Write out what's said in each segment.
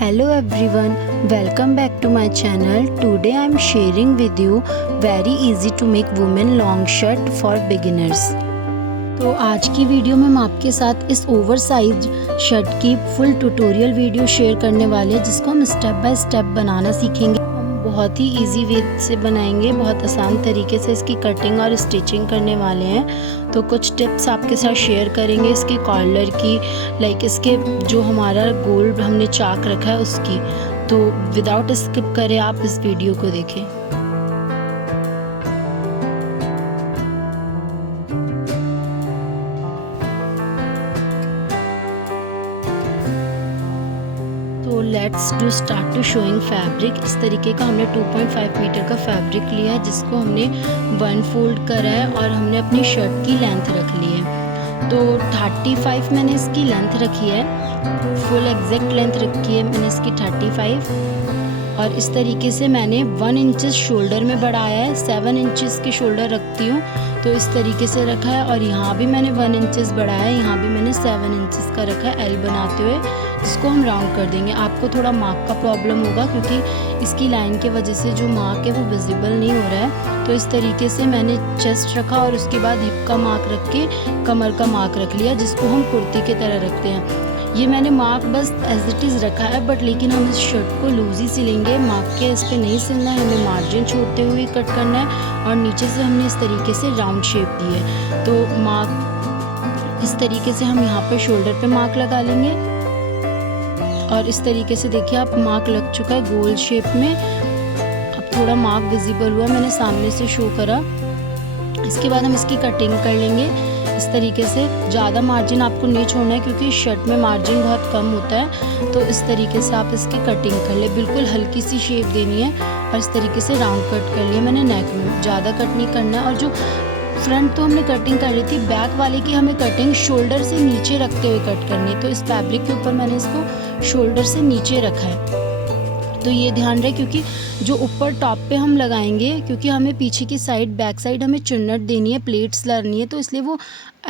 Hello everyone, welcome back to my channel. Today I am sharing with you very easy to make women long shirt for beginners. तो आज की video में हम आपके साथ इस ओवर साइज शर्ट की फुल ट्यूटोरियल वीडियो शेयर करने वाले हैं, जिसको हम स्टेप बाय स्टेप बनाना सीखेंगे। हम बहुत ही इजी वे से बनाएंगे, बहुत आसान तरीके से इसकी कटिंग और स्टिचिंग करने वाले हैं। तो कुछ टिप्स आपके साथ शेयर करेंगे इसके कॉलर की, लाइक इसके जो हमारा गोल हमने चाक रखा है उसकी। तो विदाउट स्किप करें आप इस वीडियो को देखें। तो let's do start to showing fabric. इस तरीके का हमने 2.5 मीटर का फैब्रिक लिया है, जिसको हमने 1 फोल्ड करा है और हमने अपनी शर्ट की लेंथ रख ली है। तो 35 मैंने इसकी लेंथ रखी है, फुल एग्जैक्ट लेंथ रखी है मैंने इसकी 35। और इस तरीके से मैंने 1 इंचेस शोल्डर में बढ़ाया है। 7 इंचेस की शोल्डर रखती हूँ, तो इस तरीके से रखा है। और यहाँ भी मैंने 1 इंचेस बढ़ाया है, यहाँ भी मैंने 7 इंचेस का रखा है एल बनाते हुए, जिसको हम राउंड कर देंगे। आपको थोड़ा मार्क का प्रॉब्लम होगा क्योंकि इसकी लाइन के वजह से जो मार्क है वो विजिबल नहीं हो रहा है। तो इस तरीके से मैंने चेस्ट रखा और उसके बाद हिप का मार्क रख के कमर का मार्क रख लिया, जिसको हम कुर्ती की तरह रखते हैं। ये मैंने मार्क बस एज इट इज़ रखा है, बट लेकिन हम इस शर्ट को लूज ही सिलेंगे। मार्क के इस पर नहीं सिलना है, हमें मार्जिन छोड़ते हुए कट करना है। और नीचे से हमने इस तरीके से राउंड शेप दी है। तो मार्क इस तरीके से हम यहाँ पर शोल्डर पे मार्क लगा लेंगे। और इस तरीके से देखिए आप मार्क लग चुका है गोल शेप में। अब थोड़ा मार्क विजिबल हुआ, मैंने सामने से शो करा। इसके बाद हम इसकी कटिंग कर लेंगे इस तरीके से। ज़्यादा मार्जिन आपको नहीं छोड़ना है क्योंकि शर्ट में मार्जिन बहुत कम होता है। तो इस तरीके से आप इसकी कटिंग कर ले, बिल्कुल हल्की सी शेप देनी है। और इस तरीके से राउंड कट कर लिया मैंने नेक में, ज़्यादा कट नहीं करना है। और जो फ्रंट तो हमने कटिंग कर ली थी, बैक वाले की हमें कटिंग शोल्डर से नीचे रखते हुए कट करनी है। तो इस फैब्रिक के ऊपर मैंने इसको शोल्डर से नीचे रखा है। तो ये ध्यान रहे क्योंकि जो ऊपर टॉप पे हम लगाएंगे, क्योंकि हमें पीछे की साइड बैक साइड हमें चुन्नट देनी है, प्लेट्स लगानी है, तो इसलिए वो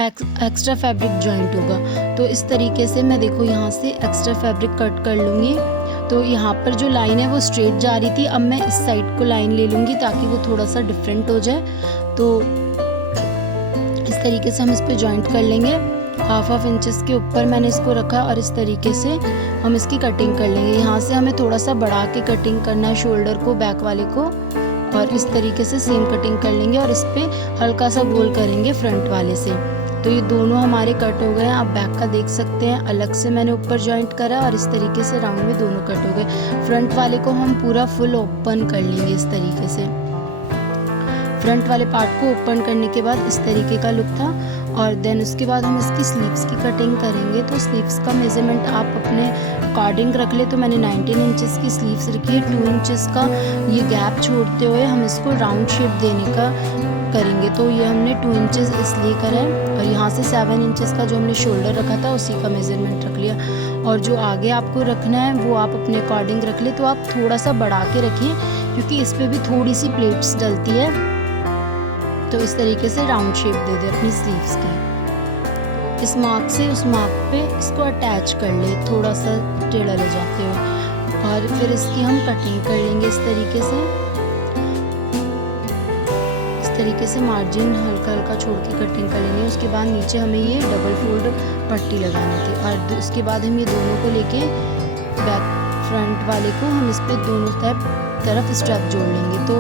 एक्स्ट्रा फैब्रिक जॉइंट होगा। तो इस तरीके से मैं देखो यहाँ से एक्स्ट्रा फैब्रिक कट कर लूँगी। तो यहाँ पर जो लाइन है वो स्ट्रेट जा रही थी, अब मैं इस साइड को लाइन ले लूँगी ताकि वो थोड़ा सा डिफरेंट हो जाए। तो इस तरीके से हम इस पर जॉइंट कर लेंगे। हाफ इंचेस के ऊपर मैंने इसको रखा और इस तरीके से हम इसकी कटिंग कर लेंगे। यहाँ से हमें थोड़ा सा बढ़ा के कटिंग करना है शोल्डर को, बैक वाले को। और इस तरीके से सेम कटिंग कर लेंगे और इस पर हल्का सा गोल करेंगे फ्रंट वाले से। तो ये दोनों हमारे कट हो गए हैं। आप बैक का देख सकते हैं, अलग से मैंने ऊपर जॉइंट करा और इस तरीके से राउंड में दोनों कट हो गए। फ्रंट वाले को हम पूरा फुल ओपन कर लेंगे इस तरीके से। फ्रंट वाले पार्ट को ओपन करने के बाद इस तरीके का लुक था। और देन उसके बाद हम इसकी स्लीव्स की कटिंग करेंगे। तो स्लीव्स का मेजरमेंट आप अपने अकॉर्डिंग रख ले। तो मैंने 19 इंचेस की स्लीव्स रखी है। 2 इंचेस का ये गैप छोड़ते हुए हम इसको राउंड शेप देने का करेंगे। तो ये हमने 2 इंचेस इसलिए करा है। और यहाँ से 7 इंचेस का जो हमने शोल्डर रखा था उसी का मेजरमेंट रख लिया। और जो आगे आपको रखना है वो आप अपने अकॉर्डिंग रख ले। तो आप थोड़ा सा बढ़ा के रखिए क्योंकि इस पर भी थोड़ी सी प्लेट्स डलती है। तो इस तरीके से राउंड शेप दे दे अपनी स्लीव्स की। इस मार्क से उस मार्क पे इसको अटैच कर ले, थोड़ा सा टेढ़ा ले जाते हुए। और फिर इसकी हम कटिंग कर लेंगे इस तरीके से। इस तरीके से मार्जिन हल्का हल्का छोड़ के कटिंग कर लेंगे। उसके बाद नीचे हमें ये डबल फोल्ड पट्टी लगानी थी। और उसके बाद हम ये दोनों को लेके बैक फ्रंट वाले को हम इस पर दोनों तरफ स्ट्रैप जोड़ लेंगे। तो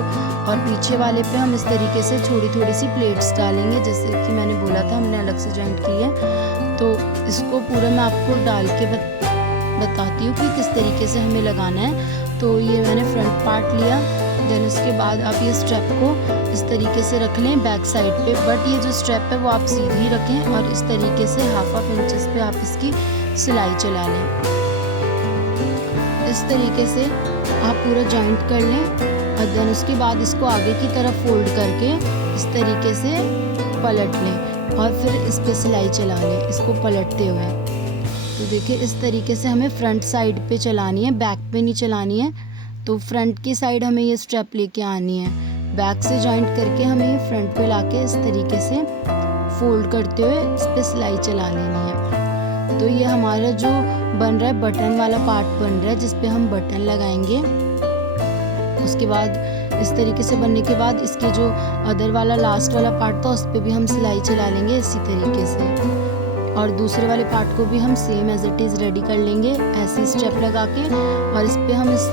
और पीछे वाले पे हम इस तरीके से थोड़ी सी प्लेट्स डालेंगे, जैसे कि मैंने बोला था हमने अलग से जॉइंट की है। तो इसको पूरा मैं आपको डाल के बताती हूँ कि किस तरीके से हमें लगाना है। तो ये मैंने फ्रंट पार्ट लिया। देन उसके बाद आप ये स्ट्रैप को इस तरीके से रख लें बैक साइड पे, बट ये जो स्ट्रैप है वो आप सीधी रखें। और इस तरीके से हाफ इंचेस पे आप इसकी सिलाई चला लें। इस तरीके से आप पूरा जॉइंट कर लें। और देन उसके बाद इसको आगे की तरफ फोल्ड करके इस तरीके से पलट लें और फिर इस पे सिलाई चला लें इसको पलटते हुए। तो देखिए इस तरीके से हमें फ्रंट साइड पे चलानी है, बैक पे नहीं चलानी है। तो फ्रंट की साइड हमें ये स्ट्रैप लेके आनी है, बैक से जॉइंट करके हमें ये फ्रंट पे लाके इस तरीके से फोल्ड करते हुए इस पे सिलाई चला लेनी है। तो ये हमारा जो बन रहा है बटन वाला पार्ट बन रहा है, जिस पे हम बटन लगाएंगे। उसके बाद इस तरीके से बनने के बाद इसके जो अदर वाला लास्ट वाला पार्ट था उस पे भी हम सिलाई चला लेंगे इसी तरीके से। और दूसरे वाले पार्ट को भी हम same as it is ready कर लेंगे ऐसी स्टेप लगा के, और इस पे हम इस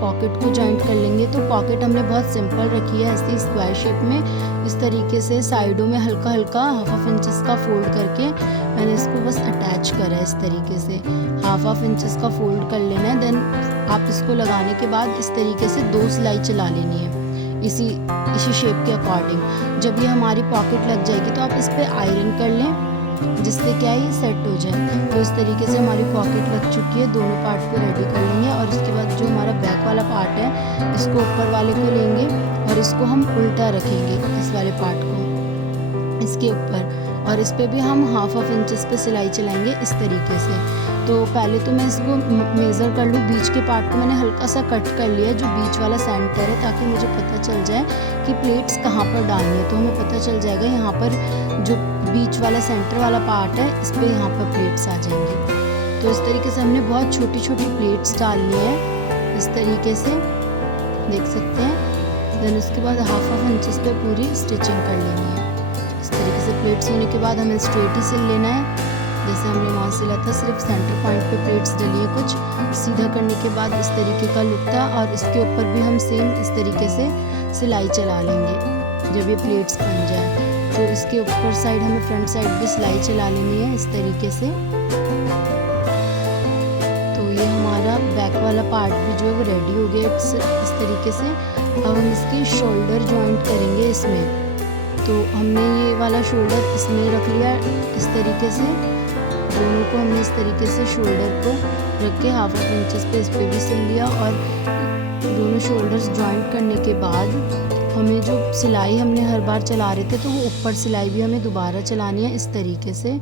पॉकेट को जॉइंट कर लेंगे। तो पॉकेट हमने बहुत सिंपल रखी है, ऐसी स्क्वायर शेप में इस तरीके से साइडों में हल्का हल्का हाफ इंचेस का फोल्ड करके मैंने इसको बस अटैच करा है। इस तरीके से हाफ इंचेस का फोल्ड कर लेना है। देन आप इसको लगाने के बाद इस तरीके से 2 सिलाई चला लेनी है इसी शेप के अकॉर्डिंग। जब ये हमारी पॉकेट लग जाएगी तो आप इस पर आयरन कर लें, जिससे क्या है सेट हो जाए। तो इस तरीके से हमारी पॉकेट लग चुकी है, दोनों पार्ट को रेडी कर लेंगे। और उसके बाद जो हमारा बैक वाला पार्ट है इसको ऊपर वाले को लेंगे और इसको हम उल्टा रखेंगे इस वाले पार्ट को इसके ऊपर, और इस पे भी हम हाफ इंचेस पे सिलाई चलाएंगे इस तरीके से। तो पहले तो मैं इसको मेज़र कर लूँ, बीच के पार्ट को मैंने हल्का सा कट कर लिया जो बीच वाला सेंटर है, ताकि मुझे पता चल जाए कि प्लेट्स कहाँ पर डालनी है। तो हमें पता चल जाएगा यहाँ पर जो बीच वाला सेंटर वाला पार्ट है इस पर यहाँ पर प्लेट्स आ जाएंगी। तो इस तरीके से हमने बहुत छोटी छोटी प्लेट्स डालनी है इस तरीके से, देख सकते हैं। देन उसके बाद हाफ इंचेस पे पूरी स्टिचिंग कर लेनी है। इस तरीके से प्लेट्स होने के बाद हमें स्ट्रेट ही सिल लेना है, जैसे हमने वहाँ सिला था, सिर्फ सेंटर पॉइंट पे प्लेट्स डली है। कुछ सीधा करने के बाद इस तरीके का लुक था, और इसके ऊपर भी हम सेम इस तरीके से सिलाई चला लेंगे जब ये प्लेट्स बन जाए। तो इसके ऊपर साइड हमें फ्रंट साइड भी सिलाई चला लेनी है इस तरीके से। तो ये हमारा बैक वाला पार्ट भी जो है वो रेडी हो गया इस तरीके से। अब हम इसकी शोल्डर जॉइंट करेंगे इसमें। तो हमने ये वाला शोल्डर इसमें रख लिया इस तरीके से, दोनों को हमने इस तरीके से शोल्डर को रख के हाफ इंचेस पे इस पे भी सिल लिया। और दोनों शोल्डर्स जॉइंट करने के बाद हमें जो सिलाई हमने हर बार चला रहे थे तो वो ऊपर सिलाई भी हमें दोबारा चलानी है इस तरीके से।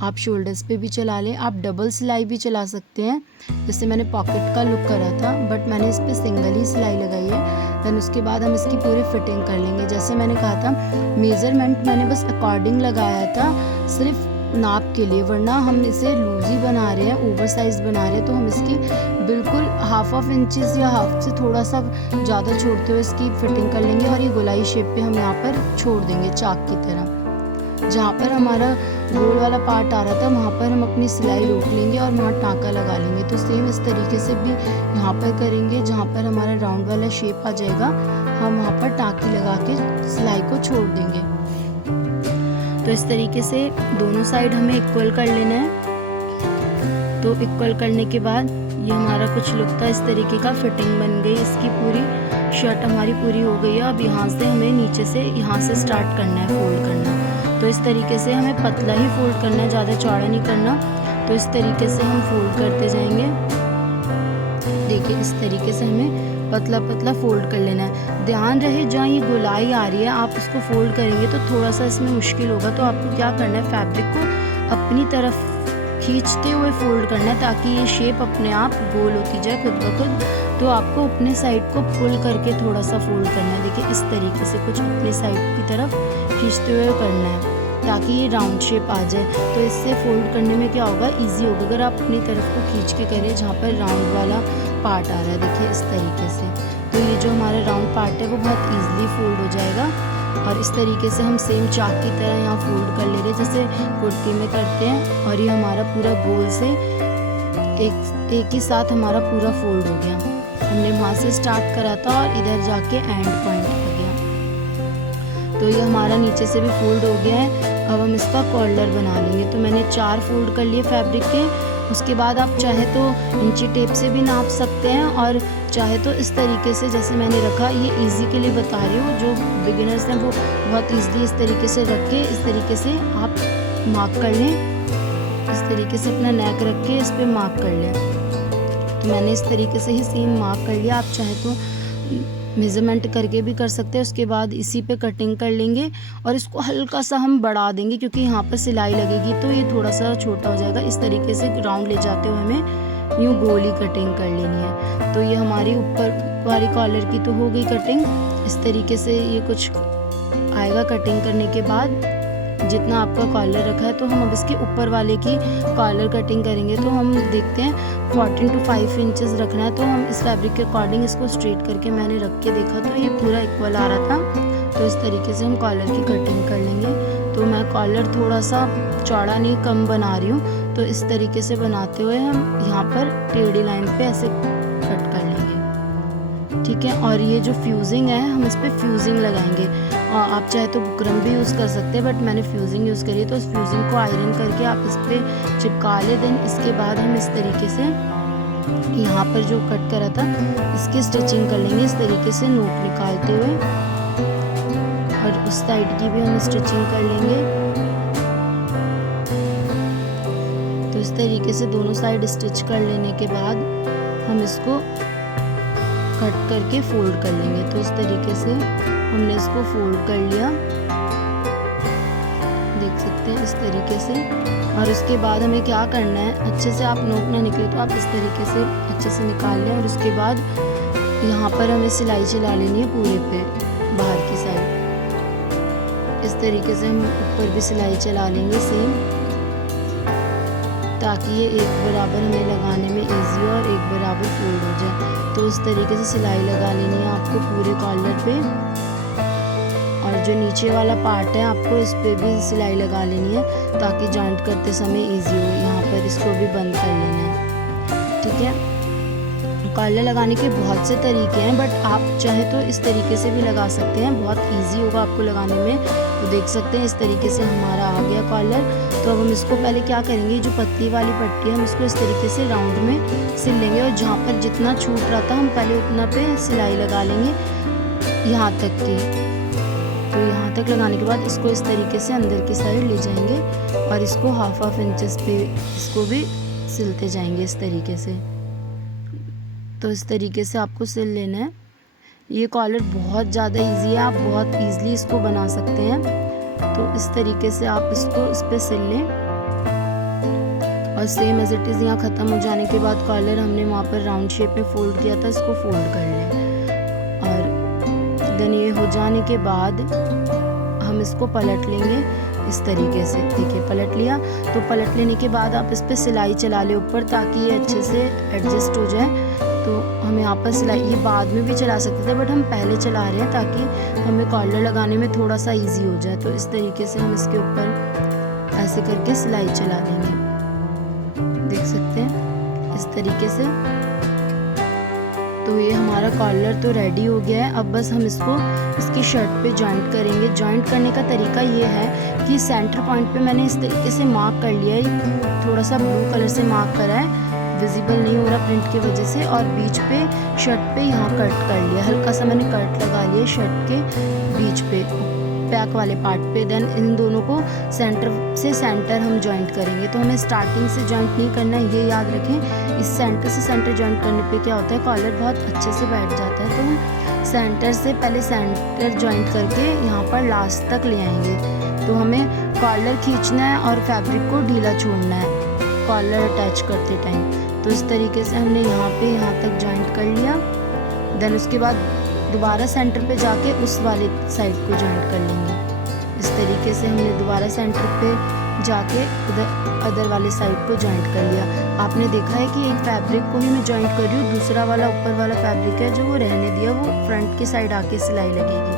आप शोल्डर्स पे भी चला लें, आप डबल सिलाई भी चला सकते हैं, जैसे मैंने पॉकेट का लुक करा था, बट मैंने इस पर सिंगल ही सिलाई लगाई है। देन उसके बाद हम इसकी पूरी फिटिंग कर लेंगे। जैसे मैंने कहा था मेज़रमेंट मैंने बस अकॉर्डिंग लगाया था, सिर्फ नाप के लिए, वरना हम इसे लूज ही बना रहे हैं, ओवर साइज बना रहे हैं। तो हम इसकी बिल्कुल हाफ इंचेस या हाफ से थोड़ा सा ज़्यादा छोड़ते हुए इसकी फिटिंग कर लेंगे। और ये गोलाई शेप पे हम यहाँ पर छोड़ देंगे चाक की तरह। जहाँ पर हमारा गोल वाला पार्ट आ रहा था वहाँ पर हम अपनी सिलाई रोक लेंगे और वहाँ टाँका लगा लेंगे। तो सेम इस तरीके से भी यहाँ पर करेंगे, जहाँ पर हमारा राउंड वाला शेप आ जाएगा हम वहाँ पर टाँकी लगा के सिलाई को छोड़ देंगे। तो इस तरीके से दोनों साइड हमें इक्वल कर लेना है। तो इक्वल करने के बाद ये हमारा कुछ लुक था, इस तरीके का फिटिंग बन गई इसकी, पूरी शर्ट हमारी पूरी हो गई है। अब यहाँ से हमें नीचे से यहाँ से स्टार्ट करना है फोल्ड करना। तो इस तरीके से हमें पतला ही फोल्ड करना है, ज़्यादा चौड़ा नहीं करना। तो इस तरीके से हम फोल्ड करते जाएंगे। देखिए इस तरीके से हमें पतला पतला फोल्ड कर लेना है। ध्यान रहे जहाँ ये गोलाई आ रही है आप इसको फोल्ड करेंगे तो थोड़ा सा इसमें मुश्किल होगा। तो आपको क्या करना है, फैब्रिक को अपनी तरफ खींचते हुए फोल्ड करना है, ताकि ये शेप अपने आप गोल होती जाए खुद ब खुद। तो आपको अपने साइड को पुल करके थोड़ा सा फोल्ड करना है। देखिए इस तरीके से कुछ अपने साइड की तरफ खींचते हुए करना है, ताकि ये राउंड शेप आ जाए। तो इससे फोल्ड करने में क्या होगा, इजी होगा अगर आप अपनी तरफ को खींच के करें जहाँ पर राउंड वाला पार्ट आ रहा है। देखिए इस तरीके से, तो ये जो हमारा राउंड पार्ट है वो बहुत ईजिली फोल्ड हो जाएगा। और इस तरीके से हम सेम चाक की तरह यहाँ फोल्ड कर ले रहे हैं जैसे कुर्ती में करते हैं। और ये हमारा पूरा गोल से एक ही साथ हमारा पूरा फोल्ड हो गया। हमने वहाँ से स्टार्ट करा था और इधर जाके एंड पॉइंट आ गया। तो ये हमारा नीचे से भी फोल्ड हो गया है। अब हम इसका कॉलर बना लेंगे। तो मैंने 4 फोल्ड कर लिए फैब्रिक के। उसके बाद आप चाहे तो इंची टेप से भी नाप सकते हैं, और चाहे तो इस तरीके से जैसे मैंने रखा, ये इजी के लिए बता रही हूँ। जो बिगिनर्स हैं वो बहुत ईजिली इस तरीके से रख के इस तरीके से आप मार्क कर लें। इस तरीके से अपना नेक रख के इस पर मार्क कर लें। तो मैंने इस तरीके से ही सेम मार्क कर लिया। आप चाहे तो मेज़रमेंट करके भी कर सकते हैं। उसके बाद इसी पे कटिंग कर लेंगे और इसको हल्का सा हम बढ़ा देंगे, क्योंकि यहाँ पर सिलाई लगेगी तो ये थोड़ा सा छोटा हो जाएगा। इस तरीके से राउंड ले जाते हुए हमें यूँ गोली कटिंग कर लेनी है। तो ये हमारी ऊपर वाली कॉलर की तो हो गई कटिंग। इस तरीके से ये कुछ आएगा कटिंग करने के बाद। जितना आपका कॉलर रखा है, तो हम अब इसके ऊपर वाले की कॉलर कटिंग करेंगे। तो हम देखते हैं 14 to 5 इंचेस रखना है। तो हम इस फैब्रिक के अकॉर्डिंग इसको स्ट्रेट करके मैंने रख के देखा तो ये पूरा इक्वल आ रहा था। तो इस तरीके से हम कॉलर की कटिंग कर लेंगे। तो मैं कॉलर थोड़ा सा चौड़ा नहीं, कम बना रही हूँ। तो इस तरीके से बनाते हुए हम यहाँ पर टेढ़ी लाइन पे ऐसे कट कर लेंगे, ठीक है। और ये जो फ्यूजिंग है, हम इस पर फ्यूजिंग लगाएंगे। आप चाहे तो बुकरम भी यूज़ कर सकते हैं, बट मैंने फ्यूजिंग यूज़ करी है। तो इस फ्यूजिंग को आयरन करके आप इस पर चिपका ले। देन इसके बाद हम इस तरीके से यहाँ पर जो कट करा था इसकी स्टिचिंग कर लेंगे, इस तरीके से नोट निकालते हुए। और उस साइड की भी हम स्टिचिंग कर लेंगे। तो इस तरीके से दोनों साइड स्टिच कर लेने के बाद हम इसको कट करके फोल्ड कर लेंगे। तो इस तरीके से हमने इसको फोल्ड कर लिया, देख सकते हैं इस तरीके से। और उसके बाद हमें क्या करना है, अच्छे से आप नोक ना निकले तो आप इस तरीके से अच्छे से निकाल लें। और उसके बाद यहाँ पर हमें सिलाई चला लेनी है पूरे पे, बाहर की साइड। इस तरीके से हम ऊपर भी सिलाई चला लेंगे सेम, ताकि ये एक बराबर हमें लगाने में इजी हो और एक बराबर फोल्ड हो जाए। तो इस तरीके से सिलाई लगा लेनी है आपको पूरे कॉलर पे। और जो नीचे वाला पार्ट है आपको इस पे भी सिलाई लगा लेनी है, ताकि जॉइंट करते समय इजी हो। यहाँ पर इसको भी बंद कर लेना है, ठीक है। कॉलर लगाने के बहुत से तरीके हैं, बट आप चाहे तो इस तरीके से भी लगा सकते हैं, बहुत इजी होगा आपको लगाने में। तो देख सकते हैं इस तरीके से हमारा आ गया कॉलर। तो अब हम इसको पहले क्या करेंगे, जो पतली वाली पट्टी है हम इसको इस तरीके से राउंड में सिल लेंगे। और जहाँ पर जितना छूट रहा था हम पहले उतना पे सिलाई लगा लेंगे, यहाँ तक की। तो यहाँ तक लगाने के बाद इसको इस तरीके से अंदर की साइड ले जाएंगे और इसको हाफ इंचेस पे इसको भी सिलते जाएंगे इस तरीके से। तो इस तरीके से आपको सिल लेना है। ये कॉलर बहुत ज़्यादा इजी है, आप बहुत इजीली इसको बना सकते हैं। तो इस तरीके से आप इसको इस पर सिल लें। और सेम एज इट इज़ यहाँ ख़त्म हो जाने के बाद कॉलर हमने वहाँ पर राउंड शेप में फोल्ड किया था, इसको फोल्ड कर लें। और देन ये हो जाने के बाद हम इसको पलट लेंगे इस तरीके से। देखिए पलट लिया। तो पलट लेने के बाद आप इस पर सिलाई चला लें ऊपर, ताकि ये अच्छे से एडजस्ट हो जाए। तो हम यहाँ पर सिलाई ये बाद में भी चला सकते थे, बट हम पहले चला रहे हैं ताकि हमें कॉलर लगाने में थोड़ा सा इजी हो जाए। तो इस तरीके से हम इसके ऊपर ऐसे करके सिलाई चला लेंगे, देख सकते हैं इस तरीके से। तो ये हमारा कॉलर तो रेडी हो गया है। अब बस हम इसको इसकी शर्ट पे जॉइंट करेंगे। जॉइंट करने का तरीका ये है कि सेंटर पॉइंट पे मैंने इस तरीके से मार्क कर लिया है, थोड़ा सा ब्लू कलर से मार्क करा है, विजिबल नहीं हो रहा प्रिंट की वजह से। और बीच पे शर्ट पे यहाँ कट कर लिया, हल्का सा मैंने कट लगा लिया शर्ट के बीच पे, बैक वाले पार्ट पे। देन इन दोनों को सेंटर से सेंटर हम जॉइंट करेंगे। तो हमें स्टार्टिंग से जॉइंट नहीं करना है, ये याद रखें। इस सेंटर से सेंटर जॉइंट करने पे क्या होता है, कॉलर बहुत अच्छे से बैठ जाता है। तो हम सेंटर से पहले सेंटर जॉइंट करके यहाँ पर लास्ट तक ले आएंगे। तो हमें कॉलर खींचना है और फैब्रिक को ढीला छोड़ना है कॉलर अटैच करते टाइम। तो इस तरीके से हमने यहाँ तक जॉइंट कर लिया। देन उसके बाद दोबारा सेंटर पे जाके उस वाले साइड को जॉइंट कर लेंगे। इस तरीके से हमने दोबारा सेंटर पे जाके उधर अदर वाले साइड को जॉइंट कर लिया। आपने देखा है कि एक फैब्रिक को ही मैं जॉइंट कर रही हूँ, दूसरा वाला ऊपर वाला फैब्रिक है जो वो रहने दिया, वो फ्रंट की साइड आके सिलाई लगेगी।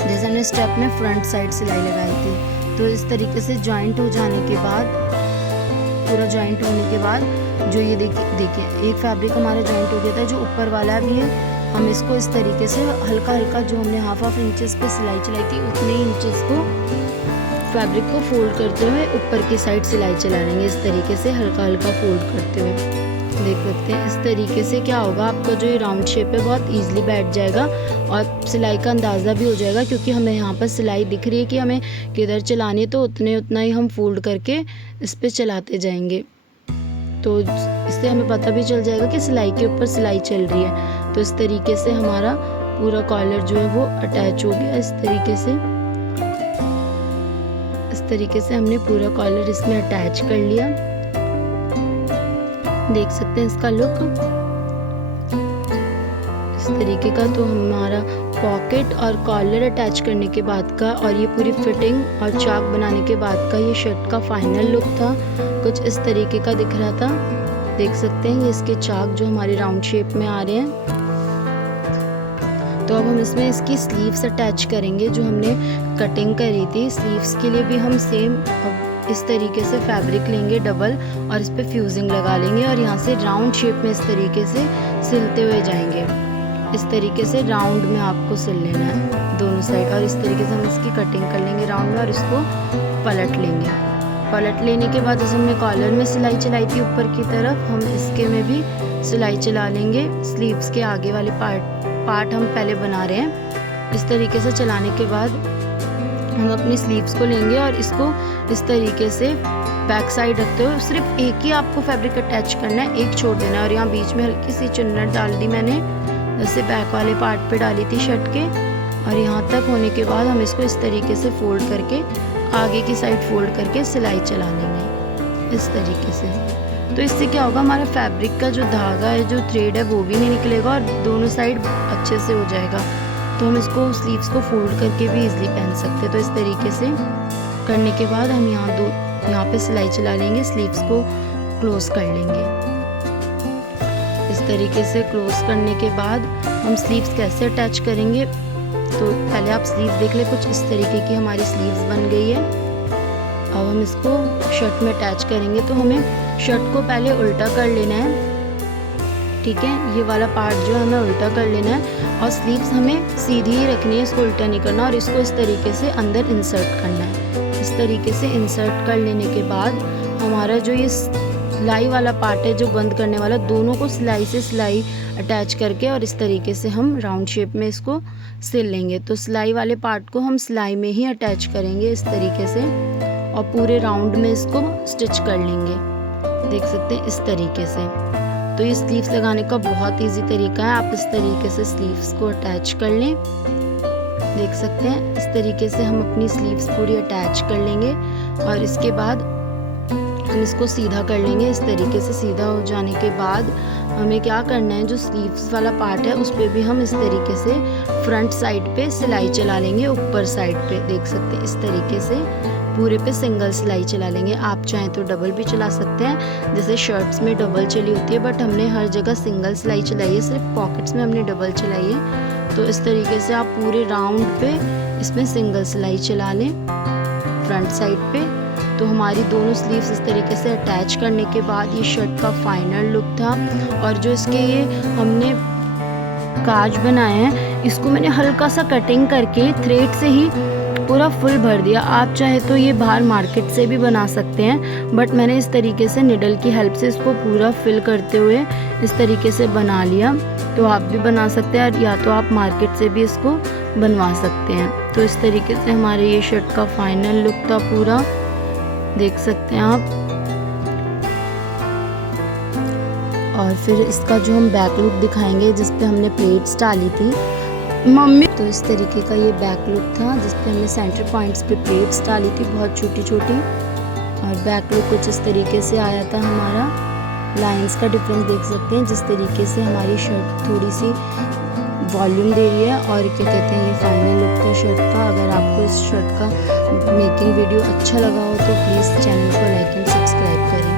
जैसे हमने स्टेप में फ्रंट साइड सिलाई लगाई थी। तो इस तरीके से जॉइंट हो जाने के बाद, पूरा जॉइंट होने के बाद, जो ये देखिए एक फैब्रिक हमारा जॉइंट हो गया था, जो ऊपर वाला भी है। हम इसको इस तरीके से हल्का हल्का, जो हमने हाफ इंचेस पे सिलाई चलाई थी उतने ही इंचेस को फैब्रिक को फोल्ड करते हुए ऊपर की साइड सिलाई चला लेंगे, इस तरीके से हल्का हल्का फोल्ड करते हुए। देख सकते हैं इस तरीके से क्या होगा, आपका जो ये राउंड शेप है बहुत ईजिली बैठ जाएगा और सिलाई का अंदाज़ा भी हो जाएगा, क्योंकि हमें यहाँ पर सिलाई दिख रही है कि हमें किधर चलानी है। तो उतना ही हम फोल्ड करके इस पर चलाते जाएंगे। तो इससे हमें पता भी चल जाएगा कि सिलाई के ऊपर सिलाई चल रही है। तो इस तरीके से हमारा पूरा कॉलर जो है वो अटैच हो गया। इस तरीके से हमने पूरा कॉलर इसमें अटैच कर लिया। देख सकते हैं इसका लुक, इस इस तरीके का। तो हमारा पॉकेट और कॉलर अटैच करने के बाद का और ये पूरी फिटिंग और चाक बनाने के बाद का ये शर्ट का फाइनल लुक था। कुछ इस तरीके का दिख रहा था, देख सकते हैं ये इसके चाक जो हमारे राउंड शेप में आ रहे हैं। तो अब हम इसमें इसकी स्लीव्स अटैच करेंगे जो हमने कटिंग करी थी। स्लीव्स के लिए भी हम सेम इस तरीके से फैब्रिक लेंगे डबल और इस पे फ्यूजिंग लगा लेंगे और यहाँ से राउंड शेप में इस तरीके से सिलते हुए जाएंगे। इस तरीके से राउंड में आपको सिल लेना है दोनों साइड और इस तरीके से हम इसकी कटिंग कर लेंगे राउंड में और इसको पलट लेंगे। पलट लेने के बाद जैसे हमने कॉलर में सिलाई चलाई थी ऊपर की तरफ, हम इसके में भी सिलाई चला लेंगे। स्लीव्स के आगे वाले पार्ट हम पहले बना रहे हैं। इस तरीके से चलाने के बाद हम अपनी स्लीव्स को लेंगे और इसको इस तरीके से बैक साइड रखते हुए सिर्फ एक ही आपको फैब्रिक अटैच करना है, एक छोड़ देना है। और यहाँ बीच में हल्की सी चुन्नट डाल दी मैंने, जैसे बैक वाले पार्ट पे डाली थी शर्ट के। और यहाँ तक होने के बाद हम इसको इस तरीके से फोल्ड करके आगे की साइड फोल्ड करके सिलाई चला लेंगे इस तरीके से। तो इससे क्या होगा, हमारा फैब्रिक का जो धागा है, जो थ्रेड है, वो भी नहीं निकलेगा और दोनों साइड अच्छे से हो जाएगा। तो हम इसको स्लीव्स को फोल्ड करके भी इजीली पहन सकते हैं। तो इस तरीके से करने के बाद हम यहाँ पे सिलाई चला लेंगे, स्लीव्स को क्लोज कर लेंगे। इस तरीके से क्लोज करने के बाद हम स्लीव्स कैसे अटैच करेंगे, तो पहले आप स्लीव देख ले, कुछ इस तरीके की हमारी स्लीव्स बन गई है। अब हम इसको शर्ट में अटैच करेंगे। तो हमें शर्ट को पहले उल्टा कर लेना है, ठीक है, ये वाला पार्ट जो हमें उल्टा कर लेना है और स्लीव्स हमें सीधी ही रखनी है, इसको उल्टा नहीं करना। और इसको इस तरीके से अंदर इंसर्ट करना है। इस तरीके से इंसर्ट कर लेने के बाद हमारा जो ये सिलाई वाला पार्ट है, जो बंद करने वाला, दोनों को सिलाई से सिलाई अटैच करके और इस तरीके से हम राउंड शेप में इसको सिल लेंगे। तो सिलाई वाले पार्ट को हम सिलाई में ही अटैच करेंगे इस तरीके से और पूरे राउंड में इसको स्टिच कर लेंगे, देख सकते हैं इस तरीके से। तो ये स्लीव्स लगाने का बहुत इजी तरीका है, आप इस तरीके से स्लीव्स को अटैच कर लें, देख सकते हैं इस तरीके से हम अपनी स्लीव्स पूरी अटैच कर लेंगे। और इसके बाद हम इसको सीधा कर लेंगे। इस तरीके से सीधा हो जाने के बाद हमें क्या करना है, जो स्लीव्स वाला पार्ट है उस पर भी हम इस तरीके से फ्रंट साइड पे सिलाई चला लेंगे, ऊपर साइड पे देख सकते हैं इस तरीके से पूरे पे सिंगल सिलाई चला लेंगे। आप चाहें तो डबल भी चला सकते हैं, जैसे शर्ट्स में डबल चली होती है, बट हमने हर जगह सिंगल सिलाई चलाई है, सिर्फ पॉकेट्स में हमने डबल चलाई है। तो इस तरीके से आप पूरे राउंड पे इसमें सिंगल सिलाई चला लें फ्रंट साइड पे। तो हमारी दोनों स्लीव्स इस तरीके से अटैच करने के बाद ये शर्ट का फाइनल लुक था। और जो इसके ये हमने काज बनाए हैं, इसको मैंने हल्का सा कटिंग करके थ्रेड से ही पूरा फुल भर दिया। आप चाहे तो ये बाहर मार्केट से भी बना सकते हैं, बट मैंने इस तरीके से निडल की हेल्प से इसको पूरा फिल करते हुए इस तरीके से बना लिया। तो आप भी बना सकते हैं या तो आप मार्केट से भी इसको बनवा सकते हैं। तो इस तरीके से हमारे ये शर्ट का फाइनल लुक था पूरा, देख सकते हैं आप। और फिर इसका जो हम बैक लुक दिखाएंगे, जिस पे हमने प्लेट्स डाली थी मम्मी, तो इस तरीके का ये बैक लुक था जिस पे हमने सेंटर पॉइंट्स पे प्लेट्स डाली थी बहुत छोटी छोटी। और बैक लुक कुछ इस तरीके से आया था हमारा। लाइंस का डिफरेंस देख सकते हैं, जिस तरीके से हमारी शर्ट थोड़ी सी वॉल्यूम दे रही है। और क्या कहते हैं, ये फाइनल लुक था शर्ट का। अगर आपको इस शर्ट का मेकिंग वीडियो अच्छा लगा हो तो प्लीज़ चैनल को लाइक एंड सब्सक्राइब करें।